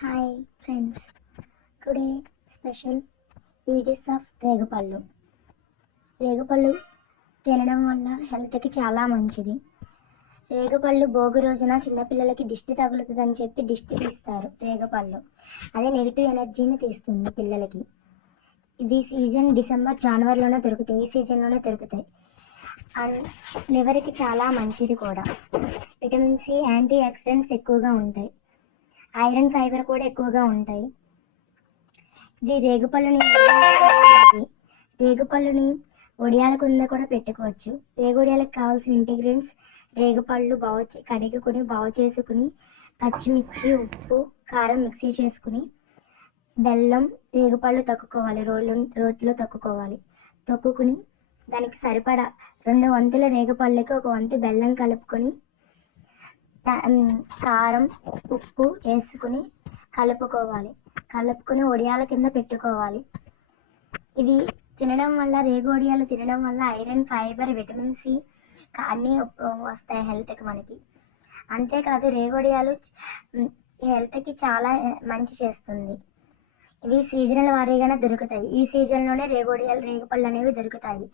Hi friends, today special uses of రేగుపళ్ళు. రేగుపళ్ళు తినడం వల్ల హెల్త్కి చాలా మంచిది. రేగుపళ్ళు భోగి రోజున చిన్నపిల్లలకి దిష్టి తగులుతుందని చెప్పి దిష్టి తీస్తారు రేగుపళ్ళు. అదే నెగిటివ్ ఎనర్జీని తీస్తుంది పిల్లలకి. ఇవి సీజన్ డిసెంబర్ జనవరిలోనే దొరుకుతాయి, ఈ సీజన్లోనే దొరుకుతాయి. అండ్ లివర్కి చాలా మంచిది కూడా. విటమిన్ సి, యాంటీ ఆక్సిడెంట్స్ ఎక్కువగా ఉంటాయి. ఐరన్, ఫైబర్ కూడా ఎక్కువగా ఉంటాయి. ఇది రేగుపళ్ళుని ఒడియాల కింద కూడా పెట్టుకోవచ్చు. రేగుడియాలకు కావాల్సిన ఇంగ్రీడియంట్స్: రేగుపళ్ళు కడుగుకుని బాగు చేసుకుని, పచ్చిమిర్చి, ఉప్పు, కారం మిక్సీ చేసుకుని, బెల్లం, రేగుపళ్ళు తొక్కుకోవాలి, రోట్లో తొక్కుకుని దానికి సరిపడా 2 వంతుల రేగుపళ్ళకి 1 వంతు బెల్లం కలుపుకొని, కారం, ఉప్పు వేసుకుని కలుపుకొని ఒడియాల కింద పెట్టుకోవాలి. ఇవి తినడం వల్ల, రేగు ఒడియాలు తినడం వల్ల ఐరన్, ఫైబర్, విటమిన్ సి అన్నీ వస్తాయి హెల్త్కి మనకి. అంతేకాదు రేగు ఒడియాలు హెల్త్కి చాలా మంచి చేస్తుంది. ఇవి సీజనల్ వారీగానే దొరుకుతాయి. ఈ సీజన్లోనే రేగుపళ్ళు అనేవి దొరుకుతాయి.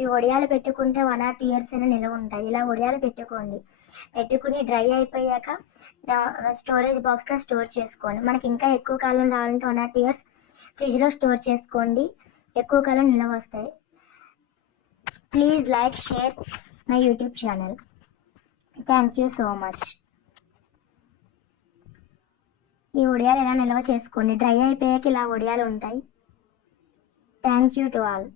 ఈ ఒడియాలు పెట్టుకుంటే 1 or 2 years అయినా నిల్వ ఉంటాయి. ఇలా ఒడియాలు పెట్టుకుని డ్రై అయిపోయాక స్టోరేజ్ బాక్స్లో స్టోర్ చేసుకోండి. మనకి ఇంకా ఎక్కువ కాలం రావాలంటే 1 or 2 years ఫ్రిడ్జ్లో స్టోర్ చేసుకోండి. ఎక్కువ కాలం నిల్వ వస్తాయి. Please like, share my YouTube channel. Thank you so much. ఈ ఒడియాలు ఎలా నిల్వ చేసుకోండి. డ్రై అయిపోయాక ఇలా ఒడియాలు ఉంటాయి. Thank you to all.